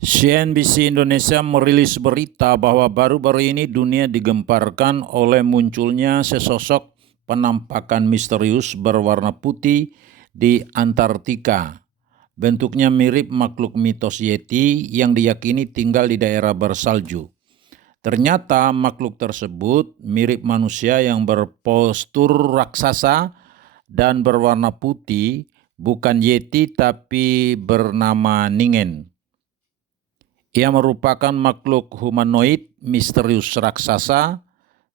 CNBC Indonesia merilis berita bahwa baru-baru ini dunia digemparkan oleh munculnya sesosok penampakan misterius berwarna putih di Antartika. Bentuknya mirip makhluk mitos Yeti yang diyakini tinggal di daerah bersalju. Ternyata makhluk tersebut mirip manusia yang berpostur raksasa dan berwarna putih, bukan Yeti tapi bernama Ningen. Ia merupakan makhluk humanoid misterius raksasa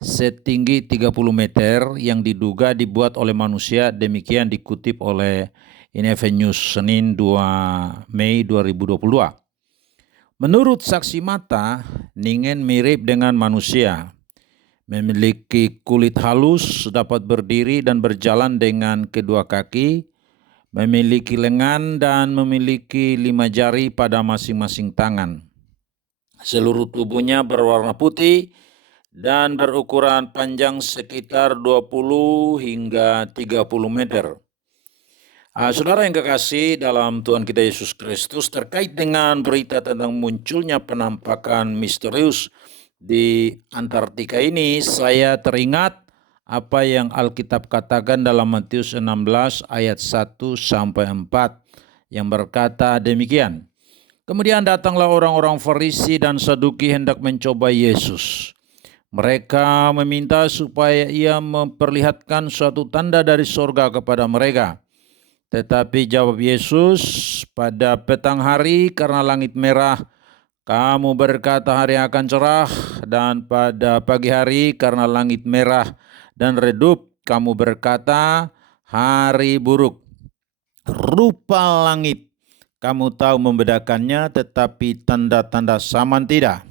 setinggi 30 meter yang diduga dibuat oleh manusia, demikian dikutip oleh Indonesia News Senin 2 Mei 2022. Menurut saksi mata, Ningen mirip dengan manusia, memiliki kulit halus, dapat berdiri dan berjalan dengan kedua kaki, memiliki lengan dan memiliki 5 jari pada masing-masing tangan. Seluruh tubuhnya berwarna putih dan berukuran panjang sekitar 20 hingga 30 meter. Saudara yang kekasih dalam Tuhan kita Yesus Kristus, terkait dengan berita tentang munculnya penampakan misterius di Antartika ini, saya teringat apa yang Alkitab katakan dalam Matius 16 ayat 1 sampai 4 yang berkata demikian. Kemudian datanglah orang-orang Farisi dan Saduki hendak mencoba Yesus. Mereka meminta supaya ia memperlihatkan suatu tanda dari sorga kepada mereka. Tetapi jawab Yesus, pada petang hari karena langit merah, kamu berkata hari akan cerah, dan pada pagi hari karena langit merah dan redup, kamu berkata hari buruk. Rupa langit kamu tahu membedakannya, tetapi tanda-tanda zaman tidak.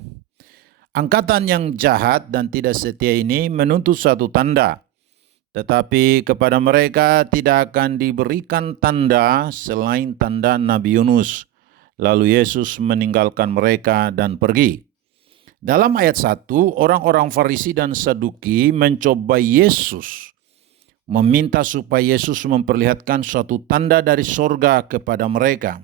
Angkatan yang jahat dan tidak setia ini menuntut suatu tanda, tetapi kepada mereka tidak akan diberikan tanda selain tanda Nabi Yunus. Lalu Yesus meninggalkan mereka dan pergi. Dalam ayat 1, orang-orang Farisi dan Saduki mencoba Yesus, meminta supaya Yesus memperlihatkan suatu tanda dari sorga kepada mereka.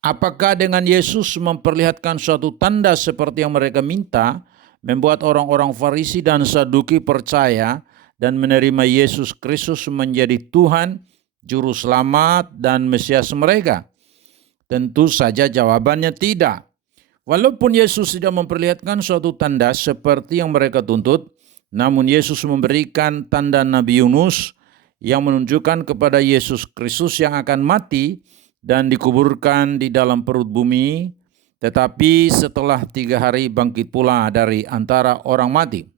Apakah dengan Yesus memperlihatkan suatu tanda seperti yang mereka minta, membuat orang-orang Farisi dan Saduki percaya dan menerima Yesus Kristus menjadi Tuhan, Juru Selamat, dan Mesias mereka? Tentu saja jawabannya tidak. Walaupun Yesus tidak memperlihatkan suatu tanda seperti yang mereka tuntut, namun Yesus memberikan tanda Nabi Yunus yang menunjukkan kepada Yesus Kristus yang akan mati dan dikuburkan di dalam perut bumi, tetapi setelah 3 hari bangkit pula dari antara orang mati.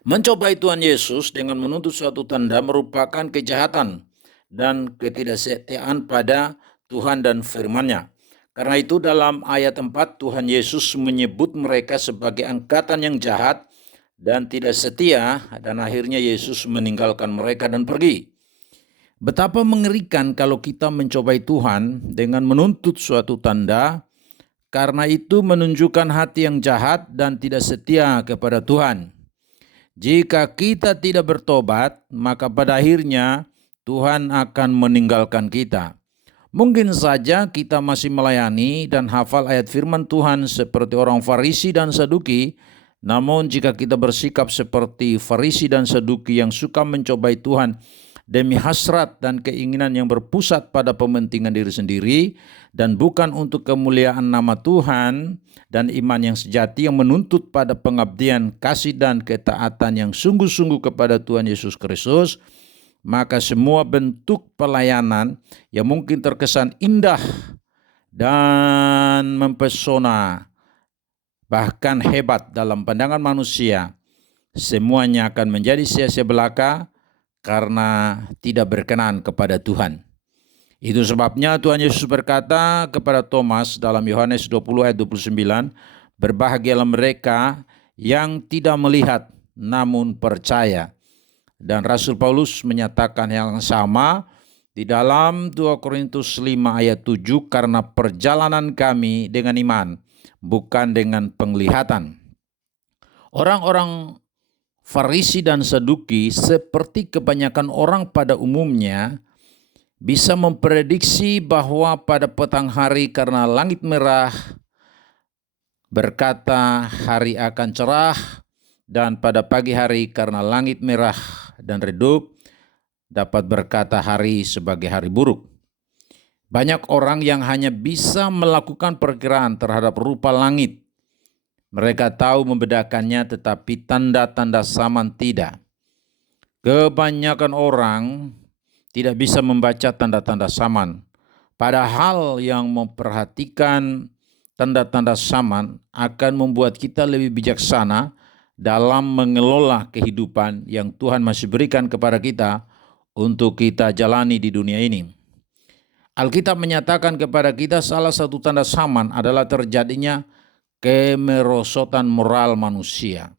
Mencobai Tuhan Yesus dengan menuntut suatu tanda merupakan kejahatan dan ketidaksetiaan pada Tuhan dan firman-Nya. Karena itu dalam ayat 4 Tuhan Yesus menyebut mereka sebagai angkatan yang jahat dan tidak setia, dan akhirnya Yesus meninggalkan mereka dan pergi. Betapa mengerikan kalau kita mencobai Tuhan dengan menuntut suatu tanda, karena itu menunjukkan hati yang jahat dan tidak setia kepada Tuhan. Jika kita tidak bertobat, maka pada akhirnya Tuhan akan meninggalkan kita. Mungkin saja kita masih melayani dan hafal ayat firman Tuhan seperti orang Farisi dan Saduki, namun jika kita bersikap seperti Farisi dan Saduki yang suka mencobai Tuhan demi hasrat dan keinginan yang berpusat pada kepentingan diri sendiri dan bukan untuk kemuliaan nama Tuhan, dan iman yang sejati yang menuntut pada pengabdian, kasih dan ketaatan yang sungguh-sungguh kepada Tuhan Yesus Kristus, maka semua bentuk pelayanan yang mungkin terkesan indah dan mempesona, bahkan hebat dalam pandangan manusia, semuanya akan menjadi sia-sia belaka karena tidak berkenan kepada Tuhan. Itu sebabnya Tuhan Yesus berkata kepada Thomas dalam Yohanes 20 ayat 29, berbahagialah mereka yang tidak melihat namun percaya. Dan Rasul Paulus menyatakan yang sama di dalam 2 Korintus 5 ayat 7, karena perjalanan kami dengan iman, bukan dengan penglihatan. Orang-orang Farisi dan Saduki seperti kebanyakan orang pada umumnya bisa memprediksi bahwa pada petang hari karena langit merah berkata hari akan cerah, dan pada pagi hari karena langit merah dan redup dapat berkata hari sebagai hari buruk. Banyak orang yang hanya bisa melakukan perkiraan terhadap rupa langit. Mereka tahu membedakannya, tetapi tanda-tanda zaman tidak. Kebanyakan orang tidak bisa membaca tanda-tanda zaman. Padahal yang memperhatikan tanda-tanda zaman akan membuat kita lebih bijaksana dalam mengelola kehidupan yang Tuhan masih berikan kepada kita untuk kita jalani di dunia ini. Alkitab menyatakan kepada kita salah satu tanda zaman adalah terjadinya kemerosotan moral manusia.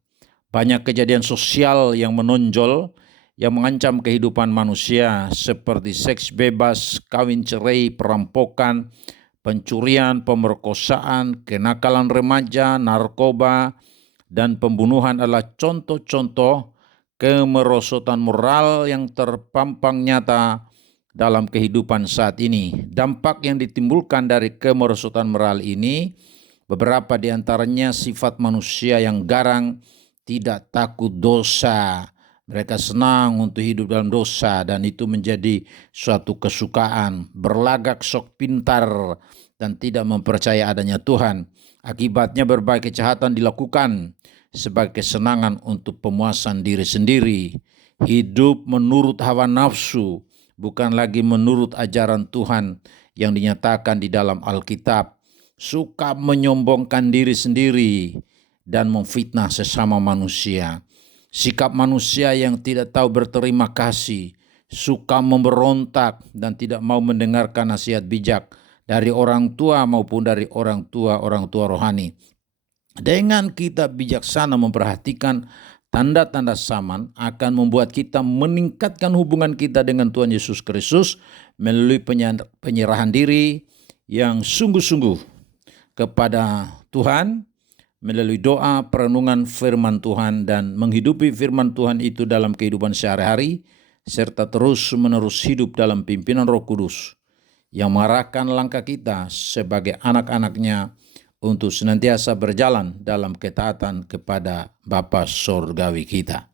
Banyak kejadian sosial yang menonjol yang mengancam kehidupan manusia seperti seks bebas, kawin cerai, perampokan, pencurian, pemerkosaan, kenakalan remaja, narkoba, dan pembunuhan adalah contoh-contoh kemerosotan moral yang terpampang nyata dalam kehidupan saat ini. Dampak yang ditimbulkan dari kemerosotan moral ini, beberapa di antaranya sifat manusia yang garang, tidak takut dosa. Mereka senang untuk hidup dalam dosa dan itu menjadi suatu kesukaan. Berlagak sok pintar dan tidak mempercaya adanya Tuhan. Akibatnya berbagai kejahatan dilakukan sebagai kesenangan untuk pemuasan diri sendiri. Hidup menurut hawa nafsu, bukan lagi menurut ajaran Tuhan yang dinyatakan di dalam Alkitab. Suka menyombongkan diri sendiri dan memfitnah sesama manusia. Sikap manusia yang tidak tahu berterima kasih, suka memberontak dan tidak mau mendengarkan nasihat bijak dari orang tua maupun dari orang tua rohani. Dengan kita bijaksana memperhatikan tanda-tanda zaman akan membuat kita meningkatkan hubungan kita dengan Tuhan Yesus Kristus melalui penyerahan diri yang sungguh-sungguh kepada Tuhan, melalui doa, perenungan firman Tuhan, dan menghidupi firman Tuhan itu dalam kehidupan sehari-hari, serta terus-menerus hidup dalam pimpinan Roh Kudus yang mengarahkan langkah kita sebagai anak-anaknya untuk senantiasa berjalan dalam ketaatan kepada Bapa Surgawi kita.